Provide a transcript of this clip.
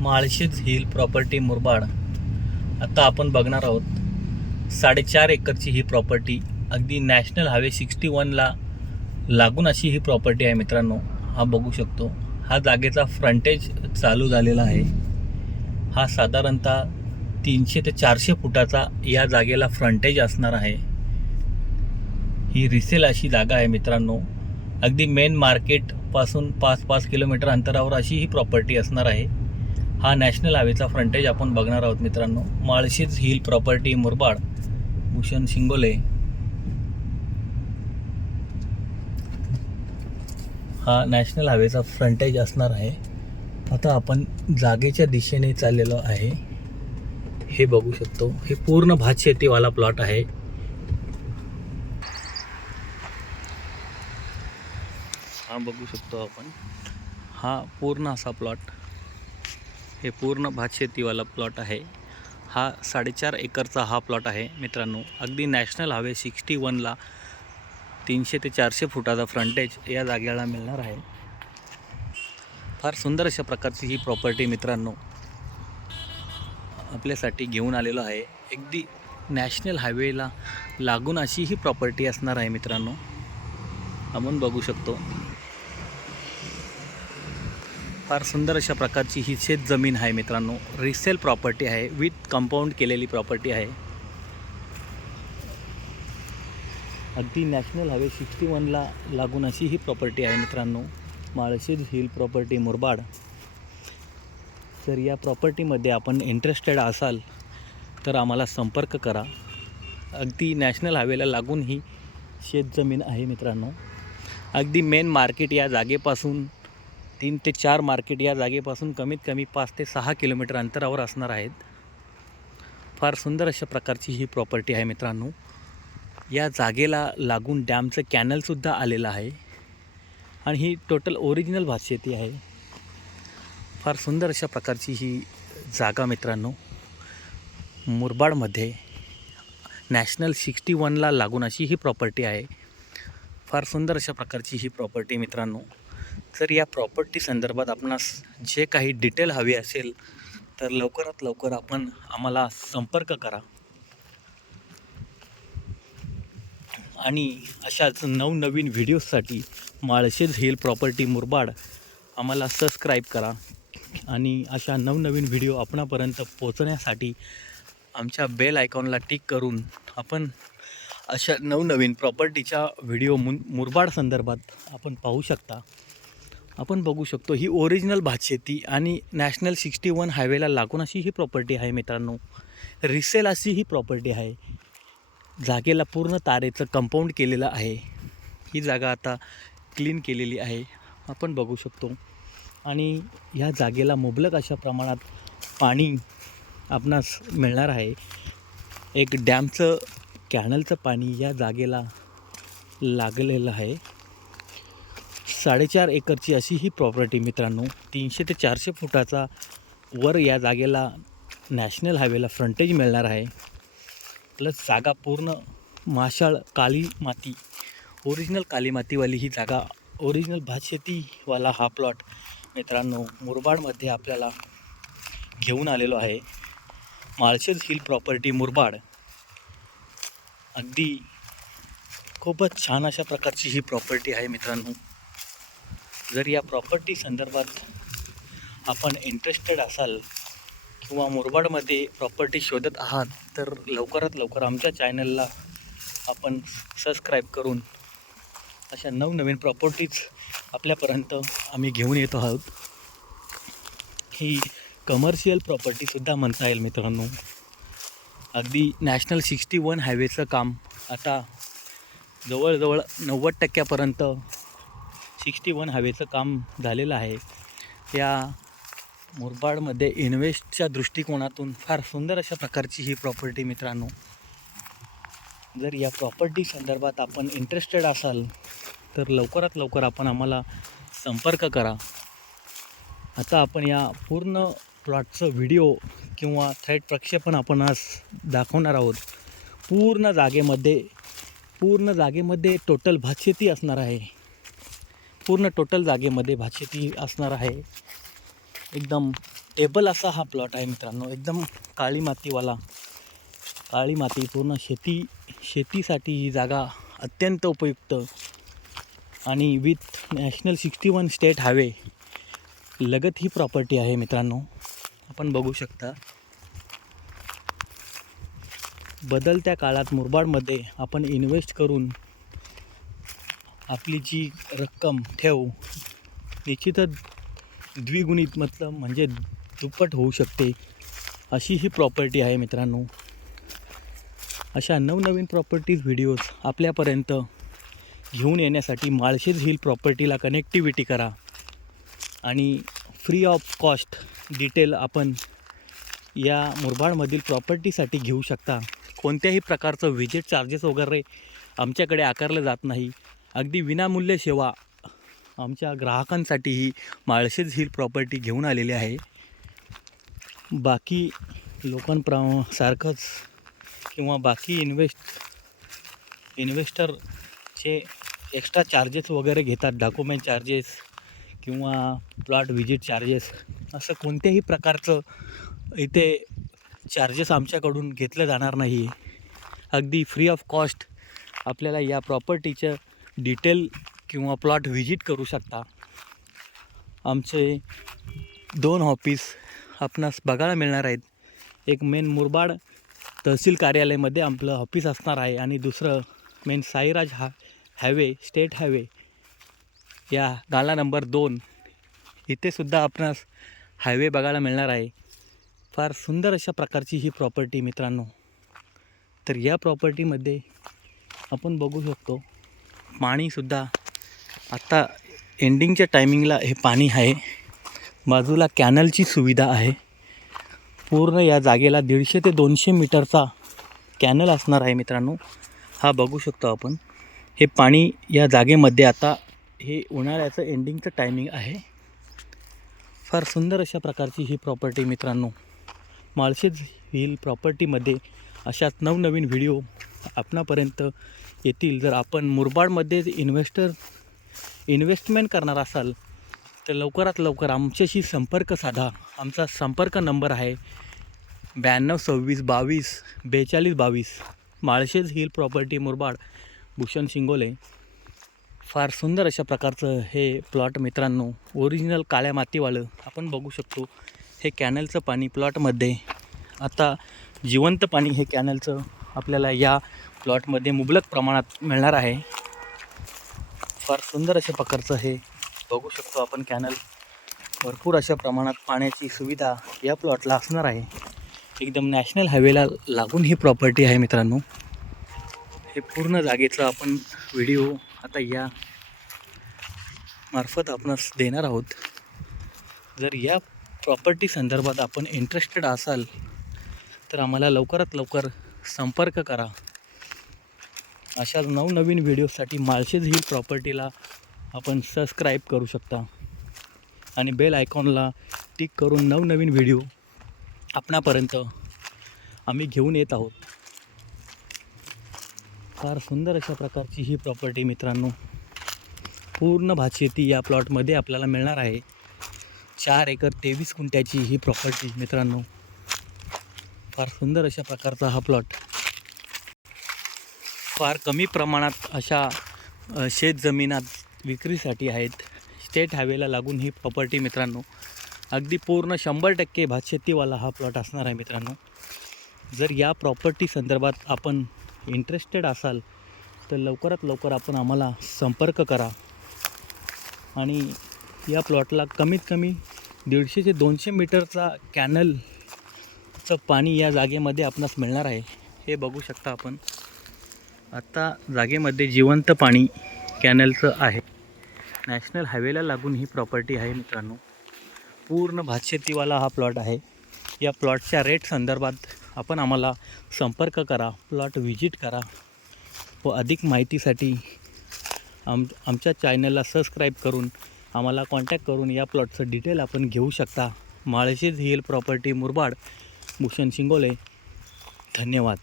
Malshej hill property Murbad. आता आपण बघणार आहोत 4.5 एकरची ही प्रॉपर्टी. अगदी नॅशनल हायवे 61ला लागून अशी ही प्रॉपर्टी आहे मित्रांनो. हा बघू शकतो, हा जागेचा फ्रंटेज चालू झालेला आहे. हा साधारणतः 300 ते 400 फुटाचा या जागेला फ्रंटेज असणार आहे. ही रिसेल अशी जागा आहे मित्रांनो. अगदी मेन मार्केटपासून 5-5 किलोमीटर अंतरावर अशी ही प्रॉपर्टी असणार आहे. हा नॅशनल हायवेचा फ्रंटेज आपण बघणार आहोत मित्रांनो. Malshej hill property Murbad, Bhushan Shingole. हा नॅशनल हायवेचा फ्रंटेज असणार आहे. आता आपण जागेच्या दिशेने चाललेलो आहे. हे बघू शकतो, हे पूर्ण भातशेतीवाला प्लॉट आहे. हा बघू शकतो आपण, हा पूर्ण असा प्लॉट, हे पूर्ण भातशेतीवाला प्लॉट आहे. हा 4.5 एकरचा हा प्लॉट आहे मित्रांनो. अगदी नॅशनल हायवे 61ला 300 ते 400 फुटाचा फ्रंटेज या जागेला मिळणार आहे. फार सुंदर अशा प्रकारची ही प्रॉपर्टी मित्रांनो आपल्यासाठी घेऊन आलेलो आहे. अगदी नॅशनल हायवेला लागून अशी ही प्रॉपर्टी असणार आहे मित्रांनो. आपण बघू शकतो, फार सुंदर अशा प्रकारची ही शेत जमीन आहे मित्रांनो. रिसेल प्रॉपर्टी आहे, विथ कंपाऊंड केलेली प्रॉपर्टी आहे. अगदी नॅशनल हायवे 61ला लागून अशी ही प्रॉपर्टी आहे मित्रांनो. Malshej hill property Murbad. जर या प्रॉपर्टीमध्ये आपण इंटरेस्टेड असाल तर आम्हाला संपर्क करा. अगदी नॅशनल हायवेला लागून ही शेतजमीन आहे मित्रांनो. अगदी मेन मार्केट या जागेपासून 3 ते 4 मार्केट या जागेपासून कमीत कमी 5 ते 6 किलोमीटर अंतरावर असणार आहेत. फार सुंदर अशा प्रकारची ही प्रॉपर्टी आहे मित्रांनो. या जागेला लागून डॅमचं कॅनलसुद्धा आलेलं आहे आणि ही टोटल ओरिजिनल भातशेती आहे. फार सुंदर अशा प्रकारची ही जागा मित्रांनो मुरबाडमध्ये नॅशनल 61ला लागून अशी ही प्रॉपर्टी आहे. फार सुंदर अशा प्रकारची ही प्रॉपर्टी मित्रांनो. जर या प्रॉपर्टी संदर्भात आपणास जे काही डिटेल हवी असेल तर लवकरात लवकर आपण आम्हाला संपर्क करा आणि अशाच नवनवीन व्हिडिओजसाठी माळशेज हिल प्रॉपर्टी मुरबाड आम्हाला सबस्क्राईब करा. आणि अशा नवनवीन व्हिडिओ आपणापर्यंत पोहोचण्यासाठी आमच्या बेल आयकॉनला टिक करून आपण अशा नवनवीन प्रॉपर्टीच्या व्हिडिओ मुरबाड संदर्भात आपण पाहू शकता. आपण बघू शकतो, ही ओरिजिनल भातशेती आणि नॅशनल 61 हायवेला लागून अशी ही प्रॉपर्टी आहे मित्रांनो. रिसेल अशी ही प्रॉपर्टी आहे. जागेला पूर्ण तारेचं कंपाऊंड केलेलं आहे. ही जागा आता क्लीन केलेली आहे, आपण बघू शकतो. आणि ह्या जागेला मुबलक अशा प्रमाणात पाणी आपणास मिळणार आहे. एक डॅमचं कॅनलचं पाणी या जागेला लागलेलं आहे. 4.5 एकरची अशी ही प्रॉपर्टी मित्रांनो. 300 ते 400 फुटाचा वर या जागेला नॅशनल हायवेला फ्रंटेज मिळणार आहे. प्लस जागा पूर्ण माशाळ काळी माती, ओरिजिनल काळी मातीवाली ही जागा, ओरिजिनल भातशेतीवाला हा प्लॉट मित्रांनो मुरबाडमध्ये आपल्याला घेऊन आलेलो आहे. Malshej hill property Murbad. अगदी खूपच छान अशा प्रकारची ही प्रॉपर्टी आहे मित्रांनो. जर या प्रॉपर्टी संदर्भात आपण इंटरेस्टेड असाल किंवा मुरबाडमध्ये प्रॉपर्टी शोधत आहात तर लवकरात लवकर आमच्या चॅनलला आपण सबस्क्राईब करून अशा नवनवीन प्रॉपर्टीज आपल्यापर्यंत आम्ही घेऊन येतो आहोत. ही कमर्शियल प्रॉपर्टीसुद्धा म्हणता येईल मित्रांनो. अगदी नॅशनल 61 हायवेचं काम आता जवळजवळ 90% 61 हायवेचं काम झालेलं आहे. या मुरबाडमध्ये इन्व्हेस्टच्या दृष्टिकोनातून फार सुंदर अशा प्रकारची ही प्रॉपर्टी मित्रांनो. जर या प्रॉपर्टी संदर्भात आपण इंटरेस्टेड असाल तर लवकरात लवकर आपण आम्हाला संपर्क करा. आता आपण या पूर्ण प्लॉटचं व्हिडिओ किंवा थेट प्रक्षेपण आपण आज दाखवणार आहोत. पूर्ण जागेमध्ये टोटल भातशेती असणार आहे. पूर्ण टोटल जागेमध्ये भातशेती असणार आहे. एकदम टेबल असा हा प्लॉट आहे मित्रांनो. एकदम काळी मातीवाला, काळी माती पूर्ण शेतीसाठी ही जागा अत्यंत उपयुक्त आणि विथ नॅशनल 61 स्टेट हायवे लगत ही प्रॉपर्टी आहे मित्रांनो. आपण बघू शकता बदलत्या काळात मुरबाडमध्ये आपण इन्व्हेस्ट करून आपली जी रक्कम ठेव निश्चितच द्विगुणित मतलब म्हणजे दुप्पट होऊ शकते, अशी ही प्रॉपर्टी आहे मित्रांनो. अशा नवनवीन प्रॉपर्टीज व्हिडिओज आपल्यापर्यंत घेऊन येण्यासाठी माळशेज हिल प्रॉपर्टीला कनेक्टिव्हिटी करा आणि फ्री ऑफ कॉस्ट डिटेल आपण या मुरबाडमधील प्रॉपर्टीसाठी घेऊ शकता. कोणत्याही प्रकारचं व्हिजिट चार्जेस वगैरे आमच्याकडे आकारलं जात नाही. अगदी विनामूल्य सेवा आमच्या ग्राहकांसाठी ही माळशेज हिल प्रॉपर्टी घेऊन आलेली आहे. बाकी लोकांसारखंच किंवा बाकी इन्व्हेस्टरचे एक्स्ट्रा चार्जेस वगैरे घेतात, डॉक्युमेंट चार्जेस किंवा प्लॉट व्हिजिट चार्जेस, असं कोणत्याही प्रकारचं इथे चार्जेस आमच्याकडून घेतलं जाणार नाही. अगदी फ्री ऑफ कॉस्ट आपल्याला या प्रॉपर्टीचं डिटेल किंवा प्लॉट व्हिजिट करू शकता. आमचे 2 ऑफिस आपणास बघायला मिळणार आहेत. एक मेन मुरबाड तहसील कार्यालयामध्ये आपलं ऑफिस असणार आहे आणि दुसरं main Sairaj highway state highway या नाला नंबर 2 इथेसुद्धा आपणास हायवे बघायला मिळणार आहे. फार सुंदर अशा प्रकारची ही प्रॉपर्टी मित्रांनो. तर या प्रॉपर्टीमध्ये आपण बघू शकतो पाणीसुद्धा आता एंडिंगच्या टायमिंगला हे पाणी आहे. बाजूला कॅनलची सुविधा आहे. पूर्ण या जागेला 150 ते 200 मीटरचा कॅनल असणार आहे मित्रांनो. हा बघू शकतो आपण. हे पाणी या जागेमध्ये आता हे उन्हाळ्याचं एंडिंगचं टायमिंग आहे. फार सुंदर अशा प्रकारची ही प्रॉपर्टी मित्रांनो. माळशेज हिल प्रॉपर्टीमध्ये अशाच नवनवीन व्हिडिओ आपणापर्यंत येतील. जर आपण मुरबाडमध्ये इन्व्हेस्टमेंट करणार असाल तर लवकरात लवकर आमच्याशी संपर्क साधा. आमचा संपर्क नंबर आहे 92 26 22 42. Malshej hill property Murbad, Bhushan Shingole. फार सुंदर अशा प्रकारचं हे प्लॉट मित्रांनो. ओरिजिनल काळ्या मातीवालं आपण बघू शकतो. हे कॅनलचं पाणी प्लॉटमध्ये आता जिवंत पाणी हे कॅनलचं आपल्याला या प्लॉटमध्ये मुबलक प्रमाणात मिळणार आहे. फार सुंदर अशा प्रकारचं हे बघू शकतो आपण कॅनल. भरपूर अशा प्रमाणात पाण्याची सुविधा या प्लॉटला असणार आहे. एकदम नॅशनल हायवेला लागून ही प्रॉपर्टी आहे मित्रांनो. हे पूर्ण जागेचा आपण व्हिडिओ आता या मार्फत आपणास देणार आहोत. जर या प्रॉपर्टी संदर्भात आपण इंटरेस्टेड असाल तर आम्हाला लवकरात लवकर संपर्क करा. अशा नवनवीन व्हिडिओसाठी माळशेज हिल प्रॉपर्टीला आपण सबस्क्राईब करू शकता आणि बेल आयकॉनला टिक करून नवनवीन व्हिडिओ आपणापर्यंत आम्ही घेऊन येत आहोत. फार सुंदर अशा प्रकारची ही प्रॉपर्टी मित्रांनो. पूर्ण भातशेती या प्लॉटमध्ये आपल्याला मिळणार आहे. 4 एकर 23 गुंठ्याची ही प्रॉपर्टी मित्रांनो. फार सुंदर अशा प्रकारचा हा प्लॉट. फार कमी प्रमाणात अशा शेत जमिनात विक्रीसाठी आहेत. स्टेट हायवेला लागून ही प्रॉपर्टी मित्रांनो. अगदी पूर्ण 100% भातशेतीवाला हा प्लॉट असणार आहे मित्रांनो. जर या प्रॉपर्टी संदर्भात आपण इंटरेस्टेड असाल तर लवकरात लवकर आपण आम्हाला संपर्क करा आणि या प्लॉटला कमीत कमी 150 ते 200 मीटरचा कॅनलचं पाणी या जागेमध्ये आपणास मिळणार आहे. हे बघू शकता आपण. आता जागेमध्ये जिवंत पाणी कॅनलचं आहे. नॅशनल हायवेला लागून ही प्रॉपर्टी आहे मित्रांनो. पूर्ण भातशेतीवाला हा प्लॉट आहे. या प्लॉटच्या रेट संदर्भात आपण आम्हाला संपर्क करा, प्लॉट व्हिजिट करा व अधिक माहितीसाठी आमच्या चॅनलला सबस्क्राईब करून आम्हाला कॉन्टॅक्ट करून या प्लॉटचं डिटेल आपण घेऊ शकता. Malshej hill property Murbad, Bhushan Shingole. धन्यवाद.